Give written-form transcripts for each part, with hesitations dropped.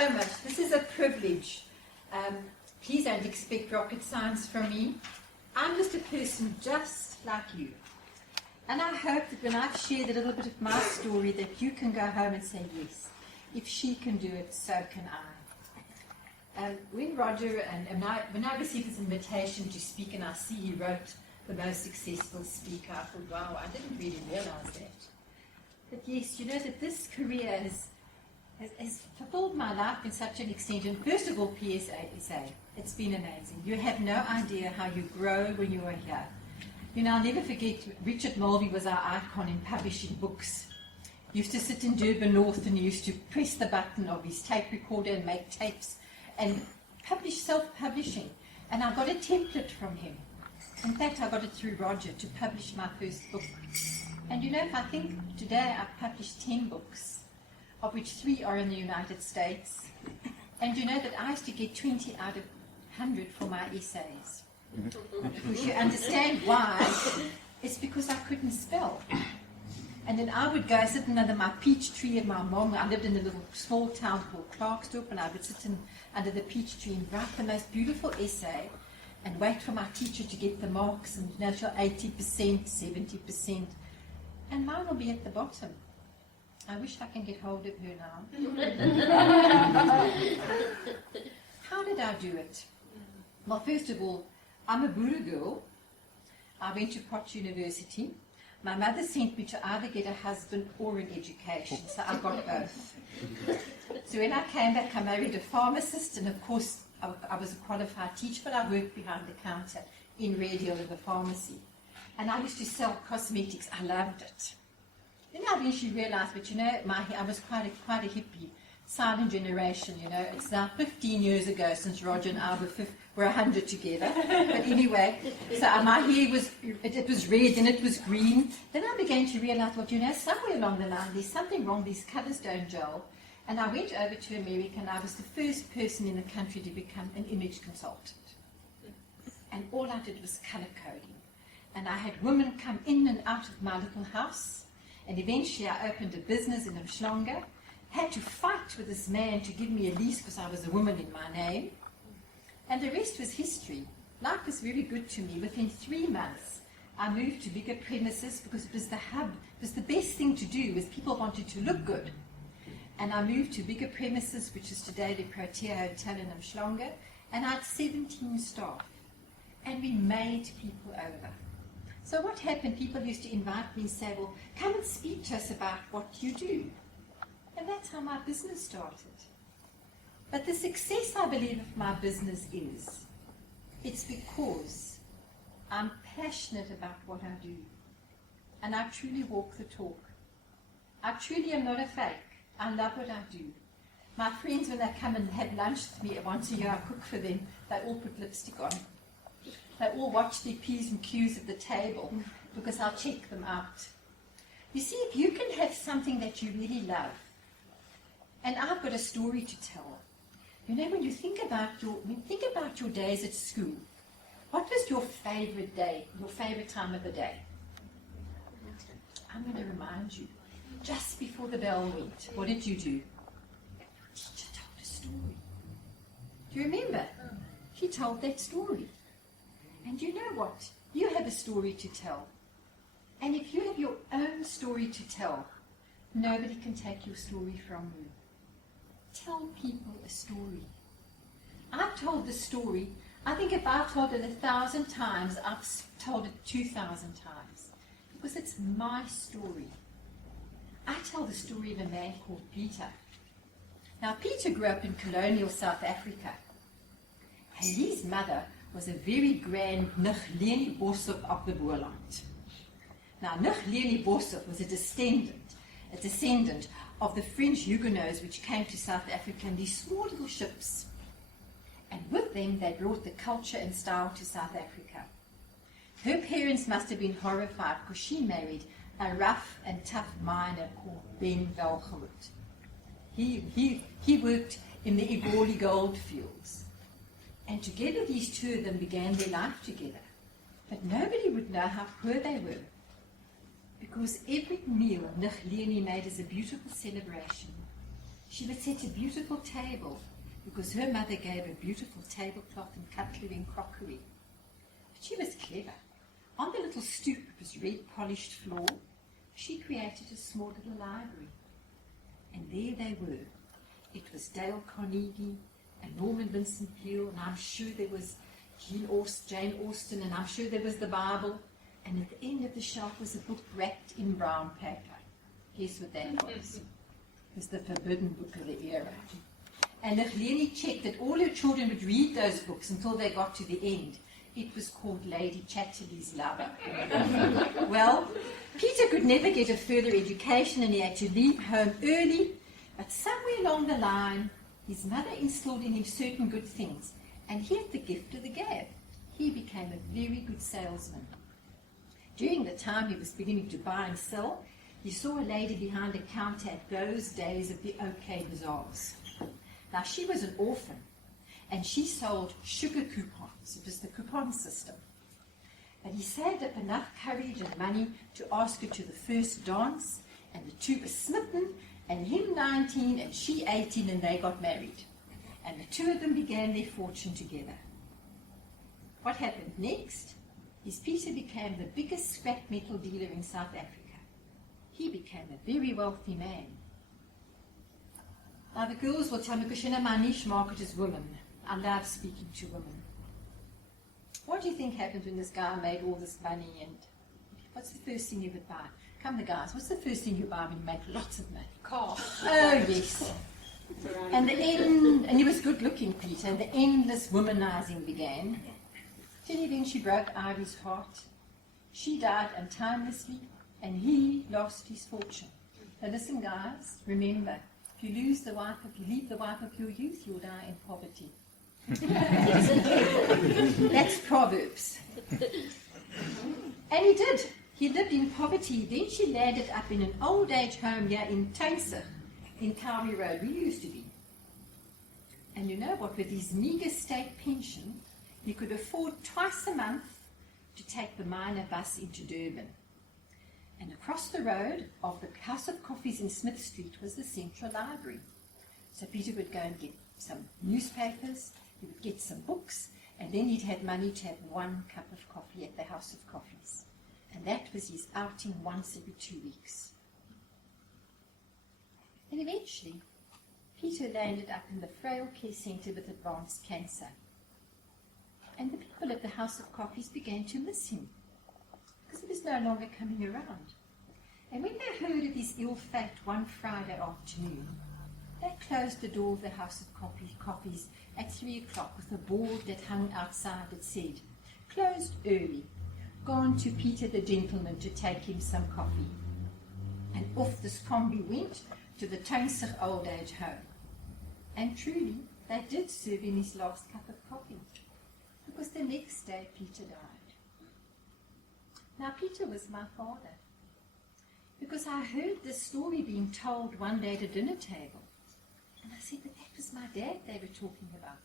so much. This is a privilege. Please don't expect rocket science from me. I'm just a person just like you. And I hope that when I've shared a little bit of my story that you can go home and say, yes, if she can do it, so can I. When Roger, when I received his invitation to speak and I see he wrote the most successful speaker, I thought, wow, I didn't really realize that. But yes, you know that this career has fulfilled my life in such an extent. And first of all, PSASA, it's been amazing. You have no idea how you grow when you are here. You know, I'll never forget, Richard Mulvey was our icon in publishing books. He used to sit in Durban North and he used to press the button of his tape recorder and make tapes and publish, self-publishing. And I got a template from him. In fact, I got it through Roger to publish my first book. And you know, if I think today I've published 10 books, of which 3 are in the United States. And you know that I used to get 20 out of 100 for my essays. If you understand why, it's because I couldn't spell. And then I would go sit under my peach tree of my mom. I lived in a little small town called Clarksdorp, and I would sit under the peach tree and write the most beautiful essay and wait for my teacher to get the marks, and you know, 80%, 70%. And mine will be at the bottom. I wish I can get hold of her now. How did I do it? Well, first of all, I'm a Boer girl. I went to Potch University. My mother sent me to either get a husband or an education, so I got both. So when I came back, I married a pharmacist, and of course, I was a qualified teacher, but I worked behind the counter in radio in the pharmacy. And I used to sell cosmetics. I loved it. Then I eventually realized, but you know, I was quite a hippie, silent generation, you know. It's now 15 years ago since Roger and I were 100 together. But anyway, so my hair was, it was red and it was green. Then I began to realize, well, you know, somewhere along the line, there's something wrong, these colors don't gel. And I went over to America, and I was the first person in the country to become an image consultant. And all I did was color coding. And I had women come in and out of my little house. And eventually I opened a business in Umhlanga. Had to fight with this man to give me a lease because I was a woman in my name. And the rest was history. Life was very good to me. Within 3 months, I moved to bigger premises because it was the hub. It was the best thing to do, was people wanted to look good. And I moved to bigger premises, which is today the Protea Hotel in Umhlanga. And I had 17 staff. And we made people over. So what happened, people used to invite me and say, well, come and speak to us about what you do. And that's how my business started. But the success, I believe, of my business is, it's because I'm passionate about what I do. And I truly walk the talk. I truly am not a fake. I love what I do. My friends, when they come and have lunch with me once a year, I cook for them, they all put lipstick on. They all watch their P's and Q's at the table because I'll check them out. You see, if you can have something that you really love, and I've got a story to tell. You know, when you think about your days at school, what was your favorite day, your favorite time of the day? I'm going to remind you. Just before the bell went, what did you do? Teacher told a story. Do you remember? She told that story. And you know what? You have a story to tell. And if you have your own story to tell, nobody can take your story from you. Tell people a story. I've told the story. I think if I've told it 1,000 times, I've told it 2,000 times. Because it's my story. I tell the story of a man called Peter. Now, Peter grew up in colonial South Africa. And his mother was a very grand Leni Boshoff of the Boerland. Now, Leni Boshoff was a descendant of the French Huguenots which came to South Africa in these small little ships. And with them, they brought the culture and style to South Africa. Her parents must have been horrified because she married a rough and tough miner called Ben Velgemoot. He worked in the Igoli gold fields. And together these two of them began their life together. But nobody would know how poor they were. Because every meal Leni made is a beautiful celebration. She would set a beautiful table because her mother gave her beautiful tablecloth and cutlery and crockery. But she was clever. On the little stoop, it was red polished floor, she created a small little library. And there they were. It was Dale Carnegie and Norman Vincent Peale, and I'm sure there was Jane Austen, and I'm sure there was the Bible. And at the end of the shelf was a book wrapped in brown paper. Guess what that was? It was the forbidden book of the era. And if Lenny checked that all her children would read those books until they got to the end, it was called Lady Chatterley's Lover. Well, Peter could never get a further education and he had to leave home early, but somewhere along the line, his mother instilled in him certain good things, and he had the gift of the gab. He became a very good salesman. During the time he was beginning to buy and sell, he saw a lady behind a counter at those days of the OK bazaars. Now, she was an orphan, and she sold sugar coupons. It was the coupon system. And he saved up enough courage and money to ask her to the first dance, and the two were smitten, and him 19 and she 18, and they got married. And the two of them began their fortune together. What happened next is Peter became the biggest scrap metal dealer in South Africa. He became a very wealthy man. Now the girls will tell me, because you know my niche market is women. I love speaking to women. What do you think happened when this guy made all this money, and what's the first thing you would buy? Come the guys, what's the first thing you buy when you make lots of money? Car. Oh yes. And he was good looking, Peter, and the endless womanizing began. Till then she broke Ivy's heart. She died untimelessly, and he lost his fortune. So listen guys, remember, if you leave the wife of your youth, you'll die in poverty. That's Proverbs. And he did. He lived in poverty. Then she landed up in an old age home here in Tuinsig, in Cowie Road, we used to be. And you know what? With his meagre state pension, he could afford twice a month to take the minor bus into Durban. And across the road of the House of Coffees in Smith Street was the Central Library. So Peter would go and get some newspapers, he would get some books, and then he'd have money to have one cup of coffee at the House of Coffees. And that was his outing once every 2 weeks. And eventually, Peter landed up in the Frail Care Centre with advanced cancer. And the people at the House of Coffees began to miss him, because he was no longer coming around. And when they heard of his ill fate one Friday afternoon, they closed the door of the House of Coffees at 3 o'clock with a board that hung outside that said, "Closed early. Gone to Peter the gentleman to take him some coffee." And off this combi went to the Tuinsig old age home. And truly, they did serve him his last cup of coffee, because the next day Peter died. Now Peter was my father, because I heard this story being told one day at a dinner table, and I said, but that was my dad they were talking about.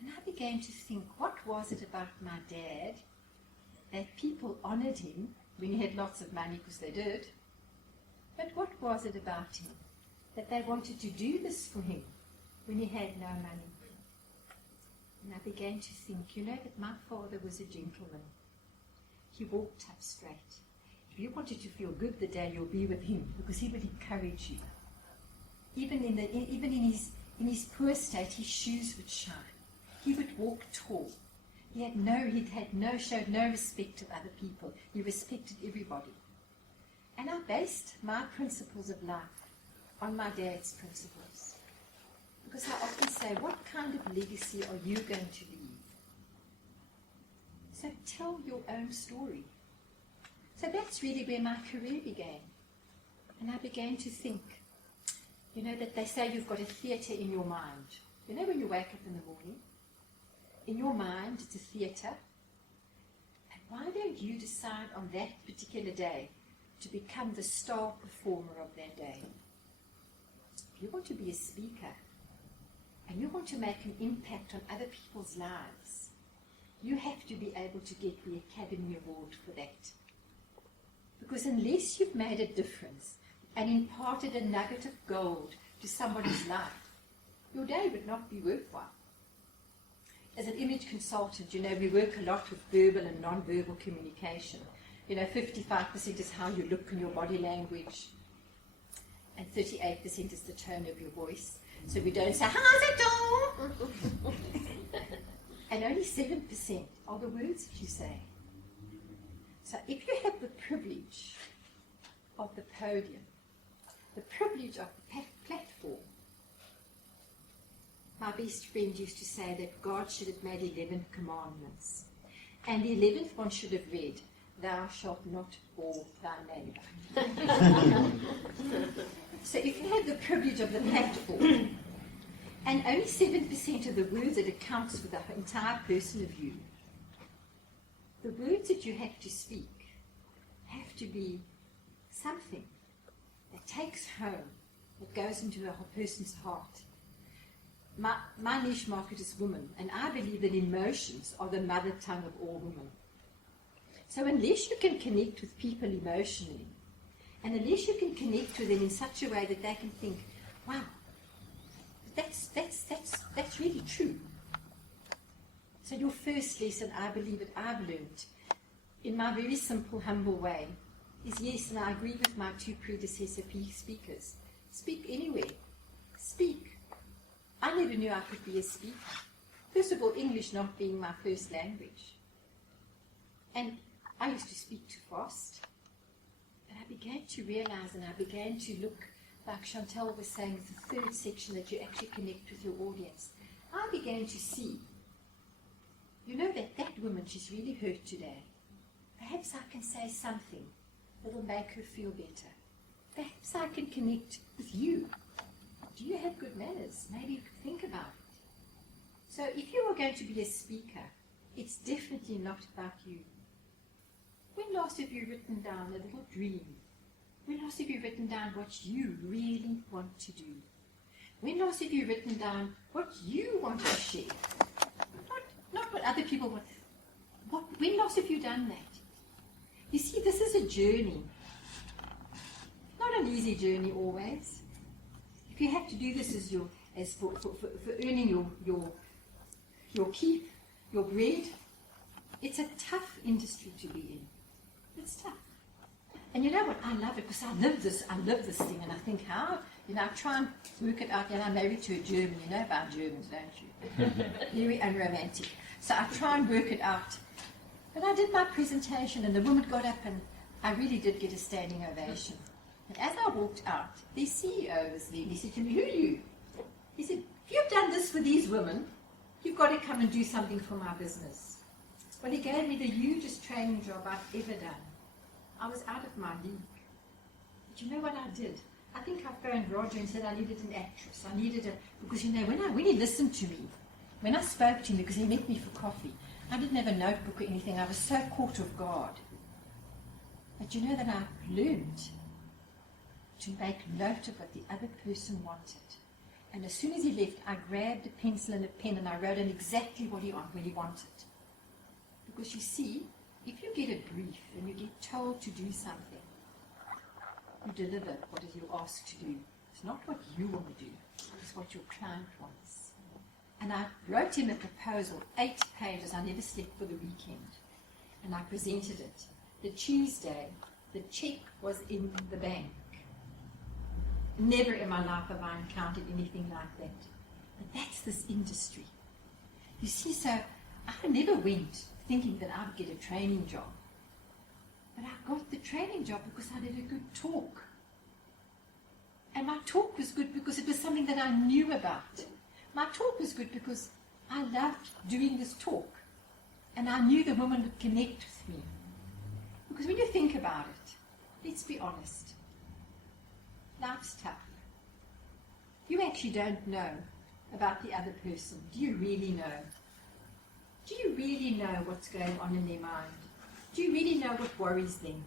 And I began to think, what was it about my dad that people honoured him when he had lots of money, because they did, but what was it about him that they wanted to do this for him when he had no money? And I began to think, you know, that my father was a gentleman. He walked up straight. If you wanted to feel good the day, you'll be with him, because he would encourage you. Even in his poor state, his shoes would shine. He would walk tall. He showed no respect of other people. He respected everybody. And I based my principles of life on my dad's principles. Because I often say, what kind of legacy are you going to leave? So tell your own story. So that's really where my career began. And I began to think, you know, that they say you've got a theatre in your mind. You know, when you wake up in the morning, in your mind it's a theatre. And why don't you decide on that particular day to become the star performer of that day? If you want to be a speaker, and you want to make an impact on other people's lives, you have to be able to get the Academy Award for that. Because unless you've made a difference and imparted a nugget of gold to somebody's life, your day would not be worthwhile. As an image consultant, we work a lot with verbal and non-verbal communication. 55% is how you look and your body language, and 38% is the tone of your voice. So we don't say, how's it doing? And only 7% are the words that you say. So if you have the privilege of the podium, the privilege of the platform, my best friend used to say that God should have made 11 commandments. And the 11th one should have read, thou shalt not bore thy neighbor. So if you have the privilege of the platform, and only 7% of the words that accounts for the entire person of you, the words that you have to speak have to be something that takes home, that goes into a person's heart. My niche market is women, and I believe that emotions are the mother tongue of all women. So unless you can connect with people emotionally, and unless you can connect with them in such a way that they can think, wow, that's really true. So your first lesson, I believe that I've learned, in my very simple, humble way, is yes, and I agree with my two predecessor speakers. Speak anywhere. Speak. I never knew I could be a speaker. First of all, English not being my first language. And I used to speak too fast. But I began to realize, and I began to look, like Chantal was saying, the third section, that you actually connect with your audience. I began to see, that woman, she's really hurt today. Perhaps I can say something that will make her feel better. Perhaps I can connect with you. Do you have good manners? Maybe you could think about it. So if you are going to be a speaker, it's definitely not about you. When last have you written down a little dream? When last have you written down what you really want to do? When last have you written down what you want to share? Not what other people want. When last have you done that? You see, this is a journey. Not an easy journey always. If you have to do this as for earning your keep, your bread, it's a tough industry to be in. It's tough. And you know what? I love it because I live this thing, and I think how, I try and work it out. I'm married to a German. You know about Germans, don't you? Very unromantic. So I try and work it out. But I did my presentation, and the woman got up, and I really did get a standing ovation. And as I walked out, the CEO was there. He said to me, who are you? He said, if you've done this for these women, you've got to come and do something for my business. Well, he gave me the hugest training job I've ever done. I was out of my league. But you know what I did? I think I phoned Roger and said I needed an actress. I needed because when he listened to me, when I spoke to him, because he met me for coffee, I didn't have a notebook or anything. I was so caught off guard. But you know that I learned to make note of what the other person wanted. And as soon as he left, I grabbed a pencil and a pen and I wrote in exactly what he wanted. Because you see, if you get a brief and you get told to do something, you deliver what is you're asked to do. It's not what you want to do, it's what your client wants. And I wrote him a proposal, 8 pages. I never slept for the weekend. And I presented it. The Tuesday, the check was in the bank. Never in my life have I encountered anything like that. But that's this industry. You see, so I never went thinking that I would get a training job. But I got the training job because I did a good talk. And my talk was good because it was something that I knew about. My talk was good because I loved doing this talk. And I knew the woman would connect with me. Because when you think about it, let's be honest, life's tough. You actually don't know about the other person. Do you really know? Do you really know what's going on in their mind? Do you really know what worries them?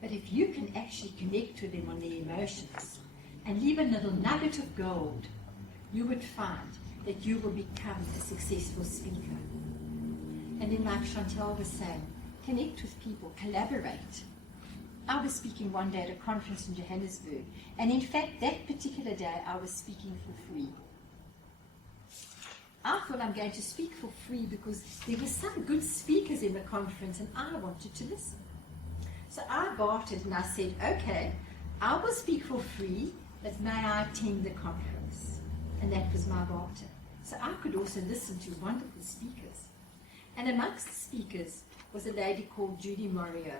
But if you can actually connect with them on their emotions and leave a little nugget of gold, you would find that you will become a successful speaker. And then, like Chantal was saying, connect with people, collaborate. I was speaking one day at a conference in Johannesburg, and in fact, that particular day, I was speaking for free. I thought I'm going to speak for free because there were some good speakers in the conference, and I wanted to listen. So I bartered and I said, okay, I will speak for free, but may I attend the conference? And that was my barter. So I could also listen to wonderful speakers. And amongst the speakers was a lady called Judy Morio.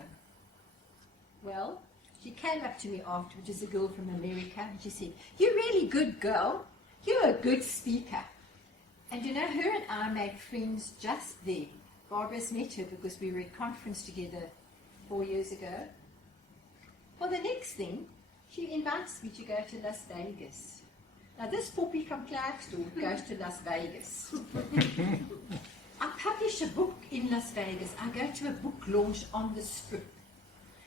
Well, she came up to me afterwards, which is a girl from America, and she said, "You're really good, girl. You're a good speaker." And you know, her and I made friends just there. Barbara's met her because we were at conference together 4 years ago. Well, the next thing, she invites me to go to Las Vegas. Now, this poppy from Clarksdorp goes to Las Vegas. I publish a book in Las Vegas. I go to a book launch on the Strip.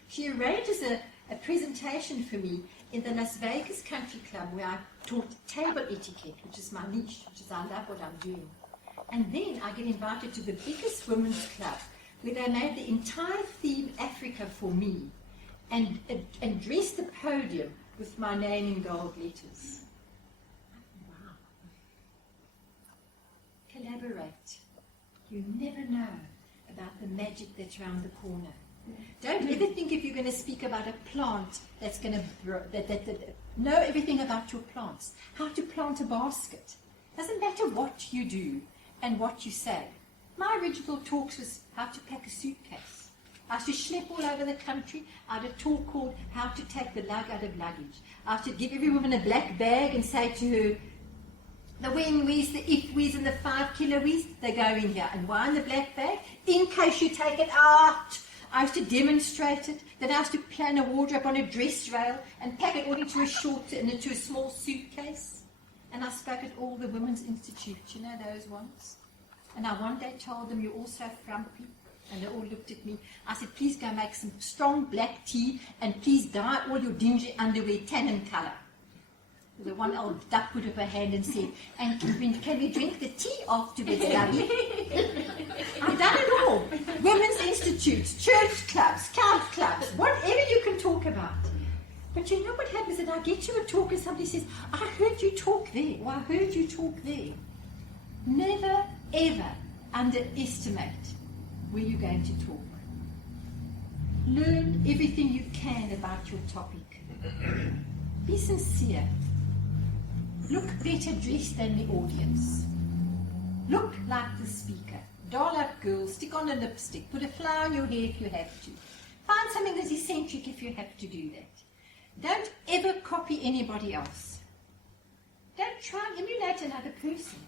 She arranges a presentation for me in the Las Vegas Country Club where I taught table etiquette, which is my niche, which is I love what I'm doing. And then I get invited to the biggest women's club where they made the entire theme Africa for me and dressed the podium with my name in gold letters. Wow. Collaborate. You never know about the magic that's around the corner. Don't ever think if you're going to speak about a plant that's going to know everything about your plants. How to plant a basket. Doesn't matter what you do and what you say. My original talks was how to pack a suitcase. I used to schlep all over the country. I had a talk called How to Take the Lug Out of Luggage. I used to give every woman a black bag and say to her, the when, where's, the if, where's, and the 5 kilo where's, they go in here. And why in the black bag? In case you take it out. I used to demonstrate it, then I used to plan a wardrobe on a dress rail and pack it all into a short and into a small suitcase. And I spoke at all the Women's Institute, you know those ones? And I one day told them, "You're all so frumpy." And they all looked at me. I said, "Please go make some strong black tea and please dye all your dingy underwear tannin colour." The one old duck put up her hand and said, "And can we drink the tea afterwards, lovey?" I've done it all. Women's institutes, church clubs, camp clubs, whatever you can talk about. But you know what happens? That I get to a talk and somebody says, "I heard you talk there," or "I heard you talk there." Never, ever underestimate where you're going to talk. Learn everything you can about your topic. Be sincere. Look better dressed than the audience. Look like the speaker. Doll up, girls. Stick on a lipstick. Put a flower in your hair if you have to. Find something that's eccentric if you have to do that. Don't ever copy anybody else. Don't try and emulate another person.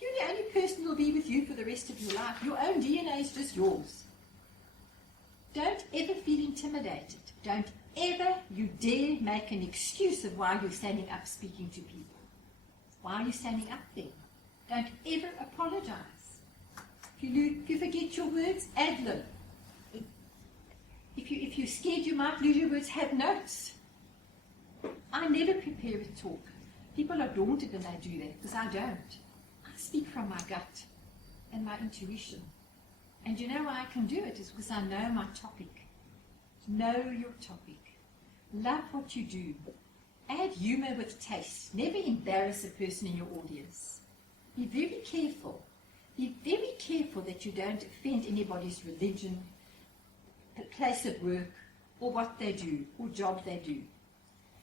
You're the only person who will be with you for the rest of your life. Your own DNA is just yours. Don't ever feel intimidated. Don't ever you dare make an excuse of why you're standing up speaking to people. Why are you standing up there? Don't ever apologize. If you forget your words, ad-lib. If you're scared you might lose your words, have notes. I never prepare a talk. People are daunted when they do that, because I don't. I speak from my gut and my intuition. And you know why I can do it? Is because I know my topic. Know your topic. Love what you do. Add humor with taste. Never embarrass a person in your audience. Be very careful. Be very careful that you don't offend anybody's religion, place of work, or what they do, or job they do.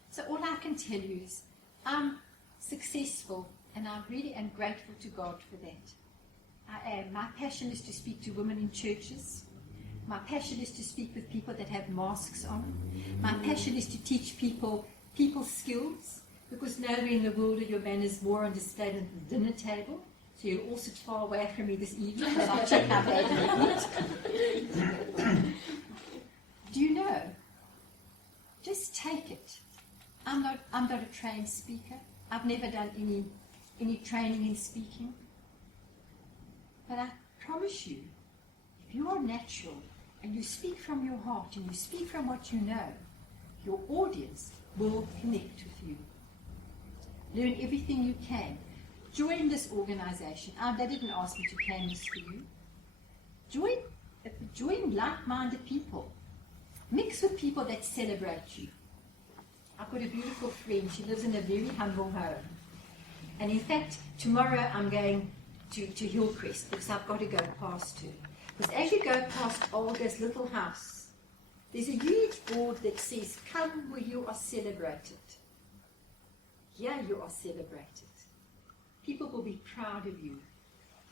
So all I can tell you is I'm successful, and I really am grateful to God for that. I am. My passion is to speak to women in churches. My passion is to speak with people that have masks on. My passion is to teach people skills, because nowhere in the world are your manners more on display than at the dinner table. So you'll all sit far away from me this evening, and I'll check how bad you eat. Do you know? Just take it. I'm not a trained speaker. I've never done any training in speaking. But I promise you, if you are natural and you speak from your heart and you speak from what you know, your audience will connect with you. Learn everything you can. Join this organization. They didn't ask me to canvas for you. Join like-minded people Mix with people that celebrate you. I've got a beautiful friend. She lives in a very humble home. And in fact, tomorrow I'm going to Hillcrest because I've got to go past her. Because as you go past Olga's little house, there's a huge board that says, "Come where you are celebrated." Here you are celebrated. People will be proud of you.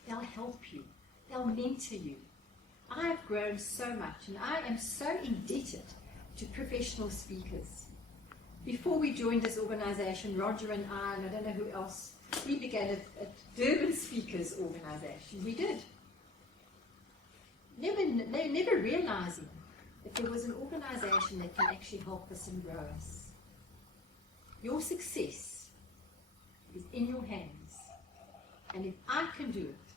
They'll help you. They'll mentor you. I've grown so much, and I am so indebted to professional speakers. Before we joined this organization, Roger and I don't know who else, we began a Durban Speakers organization. We did. Never realizing that there was an organization that can actually help us and grow us. Your success is in your hands. And if I can do it,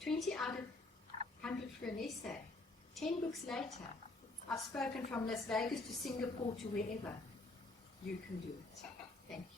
20 out of 100 for an essay, 10 books later, I've spoken from Las Vegas to Singapore to wherever, you can do it. Thank you.